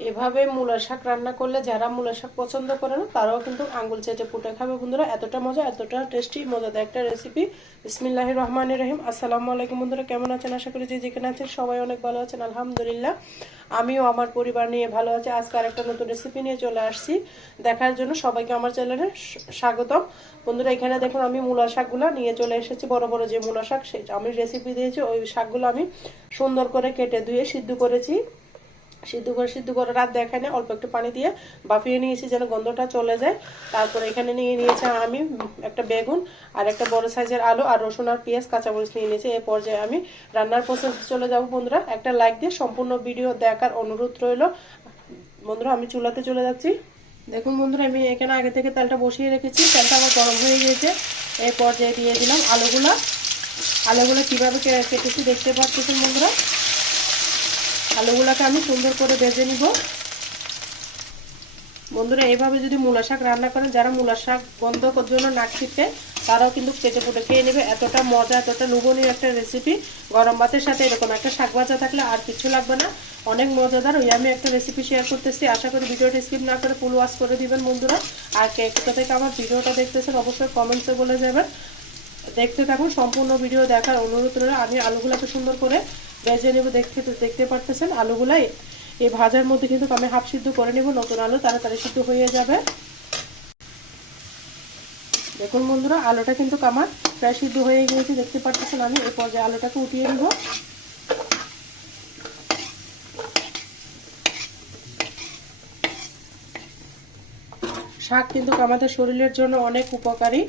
এভাবে মূলা শাক রান্না করলে যারা মূলা শাক পছন্দ করে না, তারাও কিন্তু আঙ্গুল চেটে পুটে খাবে। বন্ধুরা, এতটা মজা, এতটা টেস্টি মজাদার একটা রেসিপি বিসমিল্লাহ রহমান রহিম। আসসালামু আলাইকুম বন্ধুরা, কেমন আছেন? আশা করি যে যেখানে আছেন সবাই অনেক ভালো আছেন, আলহামদুলিল্লাহ। আমিও আমার পরিবার নিয়ে ভালো আছি। আজকে আরেকটা নতুন রেসিপি নিয়ে চলে আসছি। দেখার জন্য সবাইকে আমার চ্যানেলে স্বাগতম। বন্ধুরা, এখানে দেখুন আমি মূলা শাকগুলো নিয়ে চলে এসেছি। বড় বড় যে মূলা শাক, সেটা আমি রেসিপি দিয়েছি। ওই শাকগুলো আমি সুন্দর করে কেটে ধুয়ে সিদ্ধ করেছি। সিদ্ধ করে সিদ্ধ করে রাত দেখায় না অল্প একটু পানি দিয়ে বাফিয়ে নিয়েছি যেন গন্ধটা চলে যায়। তারপরে এখানে নিয়ে নিয়েছি আমি একটা বেগুন আর একটা বড় সাইজের আলু আর রসুন আর পেঁয়াজ, কাঁচামরিচ নিয়ে নিয়েছি। এই পর্যায়ে আমি রান্নার প্রসেস চলে যাব বন্ধুরা। একটা লাইক দিয়ে সম্পূর্ণ ভিডিও দেখার অনুরোধ রইল। বন্ধুরা, আমি চুলাতে চলে যাচ্ছি। দেখুন বন্ধুরা, আমি এখানে আগে থেকে তেলটা বসিয়ে রেখেছি। তেলটা আমার গরম হয়ে গিয়েছে। এই পর্যায়ে দিয়ে দিলাম আলুগুলা। আলুগুলো কীভাবে কেটেছি দেখতে পাচ্ছেন বন্ধুরা? আলুগুলাকে আমি সুন্দর করে ভেজে নিব। বন্ধুরা, এইভাবে যদি মূলা শাক রান্না করেন, যারা মূলা শাক বন্ধ করার জন্য নাক ছিটকে তারাও কিন্তু কেটে পুটে খেয়ে নেবে। এতটা মজা, এতটা লোভনীয় একটা রেসিপি গরম ভাতের সাথে এরকম একটা শাক ভাজা থাকলে আর কিছু লাগবে না। অনেক মজাদার, ওই আমি একটা রেসিপি শেয়ার করতেছি। আশা করি ভিডিওটা স্কিপ না করে ফুল ওয়াশ করে দিবেন বন্ধুরা। আর কে কোথা থেকে আমার ভিডিওটা দেখতেছেন, অবশ্যই কমেন্টসে বলে যাবেন। দেখতে থাকুন, সম্পূর্ণ ভিডিও দেখার অনুরোধ রইল। আমি আলুগুলোকে সুন্দর করে ভেজে নেব, দেখতে দেখতে পারতেছেন আলুগুলাই? এই ভাজার মধ্যে কিন্তু আমি হাফ সিদ্ধ করে নেব, নতুন আলু তাড়াতাড়ি সিদ্ধ হয়ে যাবে। দেখুন বন্ধুরা, আলুটা কিন্তু আমার প্রায় সিদ্ধ হয়ে গিয়েছে, দেখতে পারতেছেন আমি। এই পর্যায়ে আলুটাকে উঠিয়ে নিব। শাক কিন্তু আমাদের শরীরের জন্য অনেক উপকারী।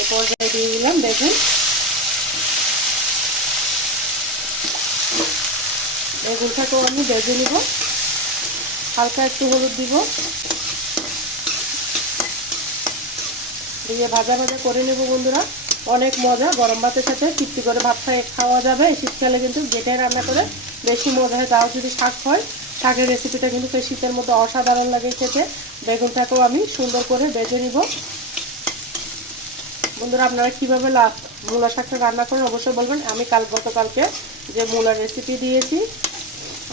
এ দিয়ে দিলাম, দেখুন। বেগুনটাকেও আমি ভেজে নিব। হালকা একটু হলুদ দিব। দিয়ে ভাজা ভাজা করে নেব বন্ধুরা। অনেক মজা, গরম ভাতের সাথে তৃপ্তি করে ভাত খাওয়া যাবে। শীতকালে কিন্তু যেটাই রান্না করে বেশি মজা হয়। তাও যদি শাক হয়, শাকের রেসিপিটা কিন্তু শীতের মধ্যে অসাধারণ লাগে খেতে। বেগুনটাকেও আমি সুন্দর করে বেজে নিব। বন্ধুরা, আপনারা কীভাবে মূলা শাকটা রান্না করেন অবশ্যই বলবেন। আমি কাল গতকালকে যে মূলার রেসিপি দিয়েছি,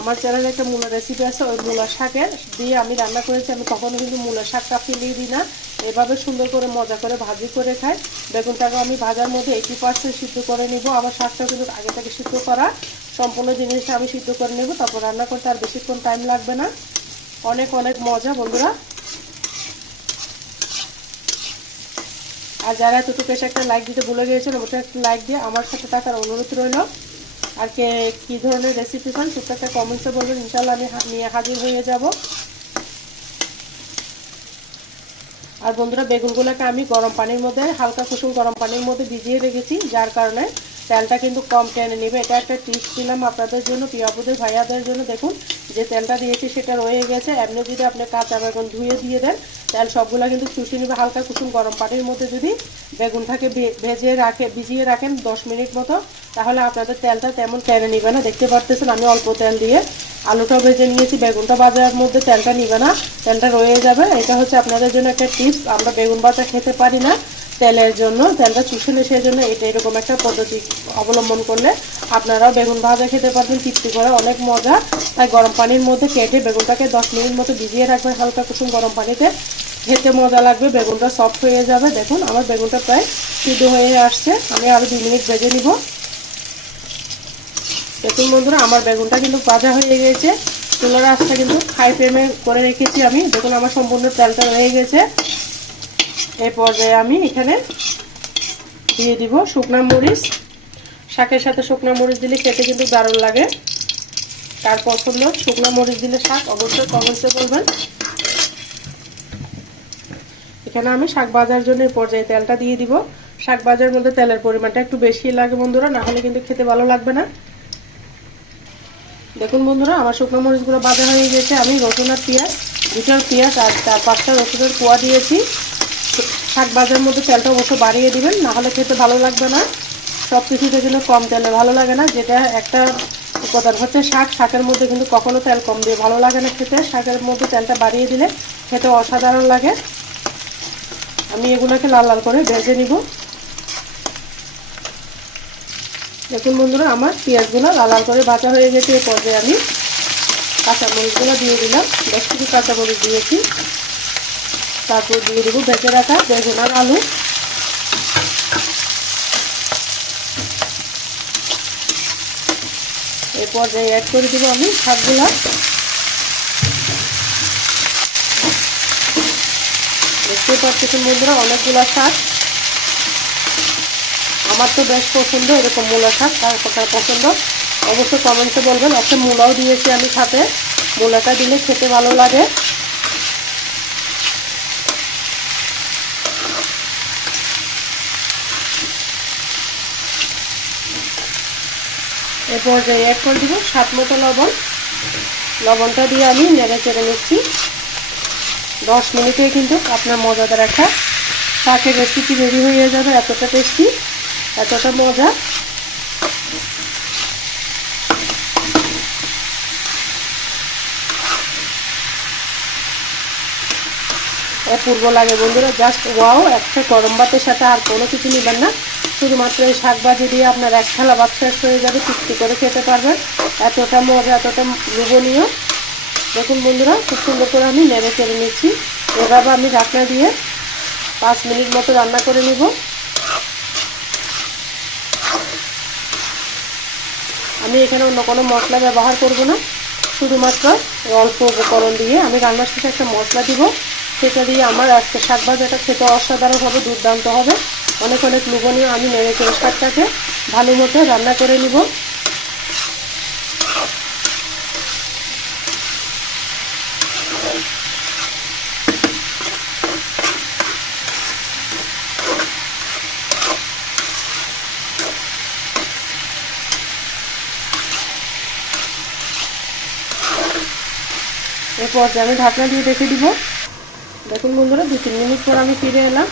আমার চ্যানেলে একটা মূলা রেসিপি আছে, ওই মূলা শাকের, দিয়ে আমি রান্না করেছি। আমি কখনো কিন্তু মূলা শাকটা ফেলিয়ে দিই না। এভাবে সুন্দর করে, মজা করে ভাজি করে খাই। বেগুনটাকে আমি ভাজার মধ্যে এইটি পার্সেন্ট সিদ্ধ করে নিব। আমার শাকটা কিন্তু আগে থেকে সিদ্ধ করা সম্পূর্ণ জিনিসটা আমি সিদ্ধ করে নেব। তারপর রান্না করতে আর বেশিক্ষণ টাইম লাগবে না। অনেক অনেক মজা বন্ধুরা। আর যারা এতটুকু এসে একটা লাইক দিতে ভুলে গিয়েছেন ওটা একটা লাইক দিয়ে আমার সাথে থাকার অনুরোধ রইল। আর কে, কী ধরনের রেসিপি চান সেটা একটা কমেন্টসে বলবেন ইনশাল্লাহ আমি নিয়ে হাজির হয়ে যাব। আর বন্ধুরা, বেগুনগুলোকে আমি গরম পানির মধ্যে, হালকা কুসুম গরম পানির মধ্যে ভিজিয়ে রেখেছি, যার কারণে তেলটা কিন্তু কম টেনে নেবে। এটা একটা টিপস দিলাম আপনাদের জন্য পিয়াপুদের ভাইয়াদের জন্য। দেখুন, যে তেলটা দিয়েছি সেটা রয়ে গেছে। এমনি যদি আপনি কাঁচা বেগুন ধুয়ে দিয়ে দেন তেল সবগুলো কিন্তু চুষে নেবে, হালকা কুসুম গরম পানির মধ্যে যদি বেগুনটাকে ভেজে রাখে, ভিজিয়ে রাখেন দশ মিনিট মতো, তাহলে আপনাদের তেলটা তেমন টেনে নিবে না। দেখতে পারতেছেন, আমি অল্প তেল দিয়ে আলুটা ভেজে নিয়েছি, বেগুনটা বাজার মধ্যে তেলটা নিবে না, তেলটা রয়ে যাবে। এটা হচ্ছে আপনাদের জন্য একটা টিপস, আমরা বেগুন ভাজা খেতে পারি না। তেলের জন্য, তেলটা চুষে সেই জন্য এটা এরকম একটা পদ্ধতি অবলম্বন করলে আপনারাও বেগুন ভাজা খেতে পারবেন, তৃপ্তি করে। অনেক মজা। তাই গরম পানির মধ্যে কেটে বেগুনটাকে দশ মিনিট মতো ভিজিয়ে রাখবেন হালকা কুসুম গরম পানিতে। খেতে মজা লাগবে, বেগুনটা সফট হয়ে যাবে। দেখুন, আমার বেগুনটা প্রায় সিদ্ধ হয়ে আসছে। আমি আরও দু মিনিট ভেজে নিব। দেখুন বন্ধুরা, আমার বেগুনটা কিন্তু ভাজা হয়ে গেছে। চুলার আঁচটা কিন্তু হাই ফ্লেমে করে রেখেছি আমি। দেখুন, আমার সম্পূর্ণ তেলটা রয়ে গেছে। এই পর্যায়ে আমি এখানে দিয়ে দিব শুকনা মরিচ। শাকের সাথে শুকনা মরিচ দিলে খেতে কিন্তু দারুণ লাগে। তার পছন্দ শুকনা মরিচ দিলে শাক, অবশ্যই কমেন্টসে বলবেন। এখানে আমি শাক ভাজার জন্য পর্যায়ে তেলটা দিয়ে দিব। শাক ভাজার মধ্যে তেলের পরিমাণটা একটু বেশি লাগে বন্ধুরা, না হলে কিন্তু খেতে ভালো লাগবে না। দেখুন বন্ধুরা, আমার শুকনো মরিচগুলো ভাজা হয়ে গেছে। আমি রসুন আর পেঁয়াজ দুটোর পেঁয়াজ আর চার পাঁচটা রসুনের কুয়া দিয়েছি। শাক ভাজার মধ্যে তেলটা অবশ্য বাড়িয়ে দিবেন, না হলে খেতে ভালো লাগবে না। সব কিছুতে কিন্তু কম তেলে ভালো লাগে না, যেটা একটা উপাদান হচ্ছে শাক, শাকের মধ্যে কিন্তু কখনো তেল কম দিয়ে ভালো লাগে না খেতে। শাকের মধ্যে তেলটা বাড়িয়ে দিলে খেতে অসাধারণ লাগে। আমি এগুলোকে লাল লাল করে ভেজে নিব। দেখুন বন্ধুরা, আমার পেঁয়াজগুলো লাল লাল করে ভাজা হয়ে গেছে। এই পর্যায়ে আমি কাঁচামরিচগুলো দিয়ে দিলাম। বেশ কিছু কাঁচামরিচ দিয়েছি। তারপর দিয়ে দেবো বেঁচে রাখা বেগুন আর আলু। এরপর যে অ্যাড করে দেবো আমি শাকগুলা। দেখতে পাচ্ছেন বন্ধুরা, অনেকগুলো শাক। আমার তো বেশ পছন্দ, এরকম মূলা শাক, কার কার পছন্দ? অবশ্যই কমেন্টে বলবেন। একটা মূলাও দিয়েছি আমি সাথে। মূলাটা দিলে খেতে ভালো লাগে। এ পর্যায়ে এক করে দিব সাত মতো লবণ। লবণটা দিয়ে আমি নেড়ে চেড়ে নিচ্ছি। দশ মিনিটে কিন্তু আপনার মজাদার একটা শাকের রেসিপি রেডি হয়ে যাবে, এতটা টেস্টি এতটা মজা। অপূর্ব লাগে বন্ধুরা জাস্ট ওয়াও একটা গরম ভাতের সাথে আর কোনো কিছু নেবেন না। শুধুমাত্র এই শাক ভাজি দিয়ে আপনার এক থালা শেষ হয়ে যাবে, তৃপ্তি করে খেতে পারবেন। এতটা মজা, এতটা লোভনীয়। দেখুন বন্ধুরা, খুব সুন্দর করে আমি নেড়ে চেড়ে নিচ্ছি। এভাবে আমি ঢাকনা দিয়ে পাঁচ মিনিট মতো রান্না করে নিব। আমি এখানে অন্য কোনো মশলা ব্যবহার করব না। শুধুমাত্র অল্প উপকরণ দিয়ে আমি রান্নার শেষে একটা মশলা দিব। সেটা দিয়ে আমার আজকে শাক ভাজাটা খেতে অসাধারণ হবে দুর্দান্ত হবে। অনেক অনেক লোভনীয় আমি নেড়ে চেড়ে ভালো মতো রান্না করে নিব। এরপর আমি ঢাকনা দিয়ে রেখে দিব। দেখুন বন্ধুরা দু তিন মিনিট পর আমি ফিরে এলাম।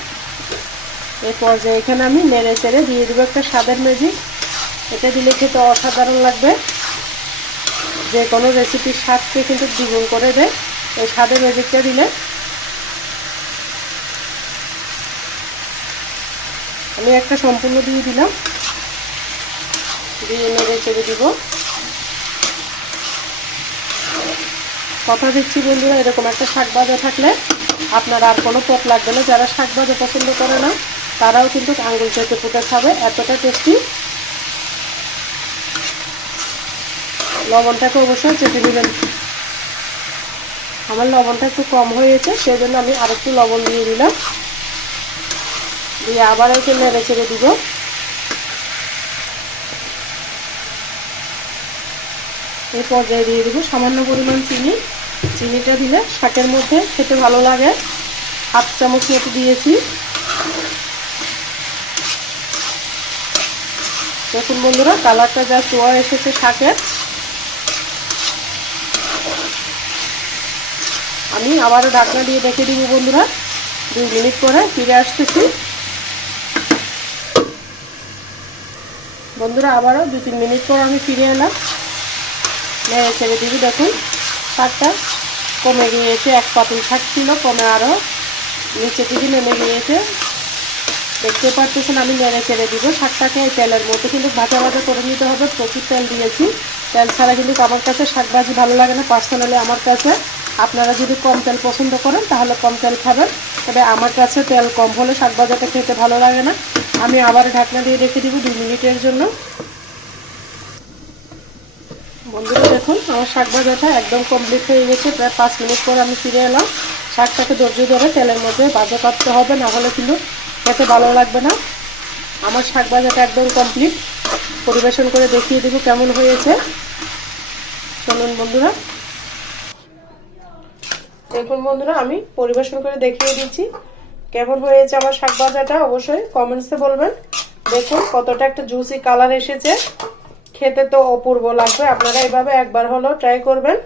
এরপর যে এখানে আমি নেড়ে চেড়ে দিয়ে দেবো একটা স্বাদের ম্যাজিক এটা দিলে খেতে অসাধারণ লাগবে। যে কোনো রেসিপির স্বাদকে কিন্তু দ্বিগুণ করে দেয় এই স্বাদের ম্যাজিকটা দিলে। আমি একটা সম্পূর্ণ দিয়ে দিলাম। দিয়ে নেড়ে চেড়ে দিব। কথা দিচ্ছি বন্ধুরা, এরকম একটা শাক ভাজা থাকলে আপনার আর কোনো পথ লাগবে না। যারা শাক ভাজা পছন্দ করে না তারাও কিন্তু আঙ্গুল চেপে ফুটে খাবে। এতটা টেস্টি লবণটাকে অবশ্যই চেপে নেবেন। আমার লবণটা একটু কম হয়েছে সেই জন্য আমি আরেকটু লবণ দিয়ে দিলাম। দিয়ে আবার একটু নেড়ে ছেড়ে দিব। এই পর্যায়ে দিয়ে দিব সামান্য পরিমাণ চিনি। চিনিটা দিলে শাকের মধ্যে খেতে ভালো লাগে। হাফ চামচ মতো দিয়েছি। দেখুন বন্ধুরা, কালারটা যা চোয়া এসেছে শাকের আমি আবারও ঢাকনা দিয়ে দেখে দিব বন্ধুরা, দুই মিনিট পরে ফিরে আসতেছি। বন্ধুরা, আবারও দু তিন মিনিট পর আমি ফিরে এলাম। নেড়ে ছেড়ে দিবি, দেখুন, শাকটা কমে গিয়েছে, এক পাতুল শাক ছিল, কমে আরও নিচে দিকে নেমে গিয়েছে। দেখতে পাচ্ছেন আমি নেড়ে ছেড়ে দিব। শাকটাকে এই তেলের মধ্যে কিন্তু ভাজা ভাজা করে নিতে হবে। প্রচুর তেল দিয়েছি। তেল ছাড়া কিন্তু আমার কাছে শাক ভাজি ভালো লাগে না। পার্সোনালি আমার কাছে। আপনারা যদি কম তেল পছন্দ করেন, তাহলে কম তেল খাবেন। তবে আমার কাছে তেল কম হলে শাক ভাজাটা খেতে ভালো লাগে না। আমি আবার ঢাকনা দিয়ে রেখে দিব দুই মিনিটের জন্য। বন্ধুরা, দেখুন, আমার শাক ভাজাটা একদম কমপ্লিট হয়ে গেছে। প্রায় পাঁচ মিনিট পর আমি ফিরে এলাম। শাকটাকে ধৈর্য ধরে তেলের মধ্যে ভাজা কাটতে হবে। না হলে কিন্তু খেতে ভালো লাগবে না। আমার শাক ভাজাটা একদম কমপ্লিট পরিবেশন করে দেখিয়ে দেবো কেমন হয়েছে। চলুন বন্ধুরা। দেখুন বন্ধুরা, আমি পরিবেশন করে দেখিয়ে দিচ্ছি। কেমন হয়েছে আমার শাক ভাজাটা অবশ্যই কমেন্টসে বলবেন। দেখুন কতটা একটা জুসি কালার এসেছে। খেতে তো অপূর্ব লাগবে। আপনারা এভাবে একবার হলো ট্রাই করবেন।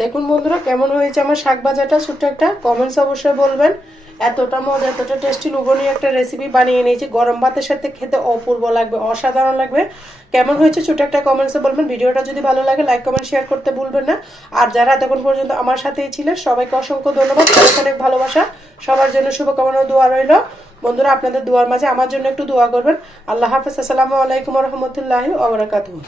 দেখুন বন্ধুরা, কেমন হয়েছে আমার শাক ভাজাটা? ছোট্ট একটা কমেন্টস অবশ্যই বলবেন। এতটা মজা, এতটা টেস্টি লুবনীয় একটা রেসিপি বানিয়ে নিয়েছি। গরম ভাতের সাথে খেতে অপূর্ব লাগবে, অসাধারণ লাগবে। কেমন হয়েছে? ছোট একটা কমেন্টসে বলবেন। ভিডিওটা যদি ভালো লাগে লাইক কমেন্ট শেয়ার করতে ভুলবেন না। আর যারা এতক্ষণ পর্যন্ত আমার সাথেই ছিলেন, সবাইকে অসংখ্য ধন্যবাদ। অনেক অনেক ভালোবাসা। সবার জন্য শুভকামনা দোয়া রইল। বন্ধুরা, আপনাদের দোয়ার মাঝে আমার জন্য একটু দোয়া করবেন। আল্লাহ হাফেজ। আসসালামু আলাইকুম রহমতুল্লাহ ওবরাকাতুহ